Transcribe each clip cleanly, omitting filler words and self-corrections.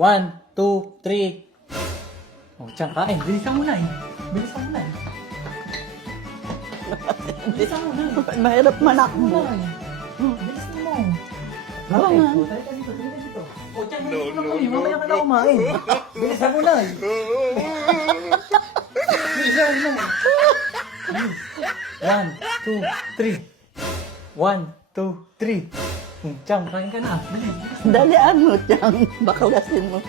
1, 2, 3. Oh, tiyan kain. Bilisan mo na eh. Bilisan mo na eh. Bilisan mo na eh. Mahirap manakbo. Bilisan mo. Oo nga. Oh, talika dito, talika dito. Oh, tiyan, bilisan mo na. Mamaya ka na kumain. Bilisan mo na eh. Bilisan mo na. 1, 2, 3. 1, 2, 3. Tiyan, kain ka na. Bilis, bilis. Dalian mo, Tiyang. Bakalasin mo.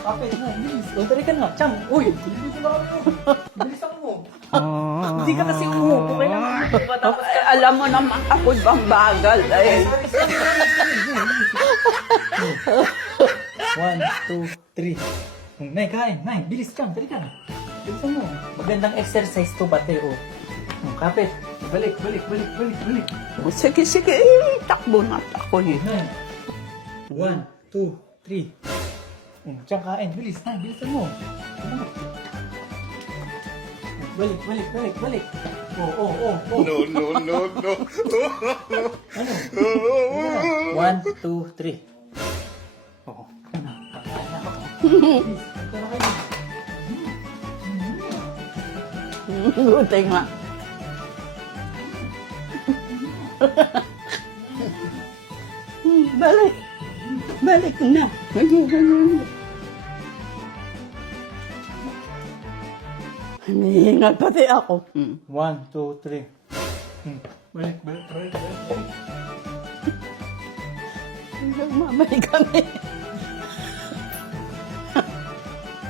Kapit na, bilis. O, tari ka na. Tiyan, uy, bilis na ako. Bilisan mo. Hindi ka kasi umupo. Kailangan mo pa. Tapos ka. Alam mo naman ako bang bagal eh. Sorry, sorry, sorry. 1, 2, 3. Nay, kain. Nay, bilis ka. Tari ka na. Bilisan mo. Magandang exercise to, bate. O. Kapit. Balik, balik, balik, balik, balik. Sige, sige. Eh, takbo na ako eh. Nay. 1, 2, 3. Tiyan, kain. Bilis. Nay, bilisan mo. Balik, balik, balik, balik. Oh. No, no, no, no. Ano? 1, 2, 3. Oo. Please, ito na kayo. Buti nga. Balik. Balik na. Hinihingal pati ako. 1, 2, 3. Balik, balik, balik, balik, balik. Mamay kami.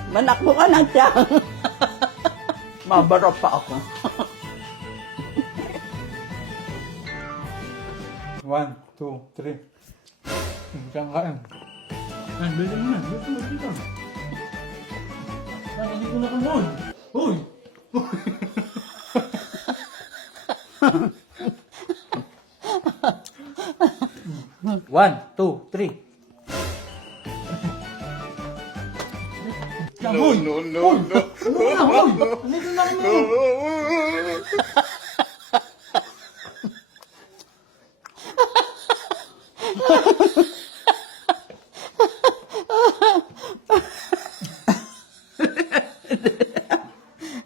Manakbo ka na, Tiyang. Mabarap pa ako. 1, 2, 3. Diyan kain. Ay, bilisan mo na. Bilisan mo dito. Ay, hindi ko na kanon. Uy! 1, 2, 3. No, no, no, no. Nandito na kami.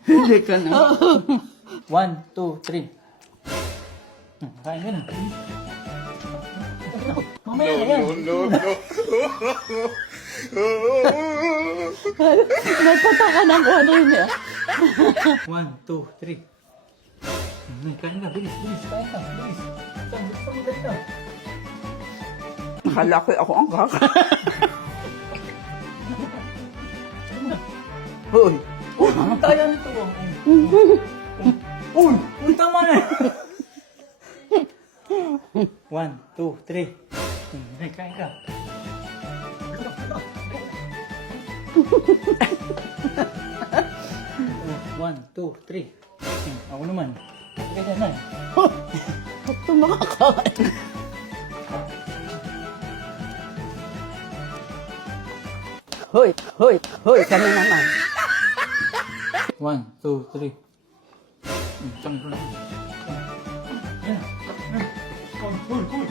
Hindi ka na. 1, 2, 3. Kain ka na. Mamaya No, na yan. no, no, no. May pataka ng ano niya. 1, 2, 3. Kain ka, bilis, bilis. Kain ka, bilis. Bilis mo ganito. Akala ko ako ang kaka. Hoy. Uy, ang tayo nito. Uy, uy, tama na. 1, 2, 3. Kain ka. 1, 2, 3. Ako naman. Sige dyan na. Ito makakain. Hoy, hoy, hoy, kami naman. 1, 2, 3. Saan ko na? Yan. Uy, uy.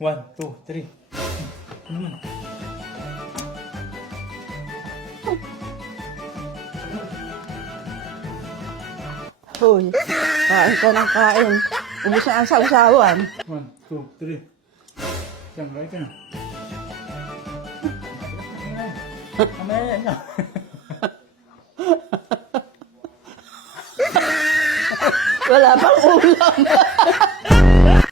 1, 2, 3. Ano naman? Hoy, kain ka ng kain. Ubus na ang sausawan. 1, 2, 3. Diyan, kain ka na. Mamaya na. Wala pang ulam.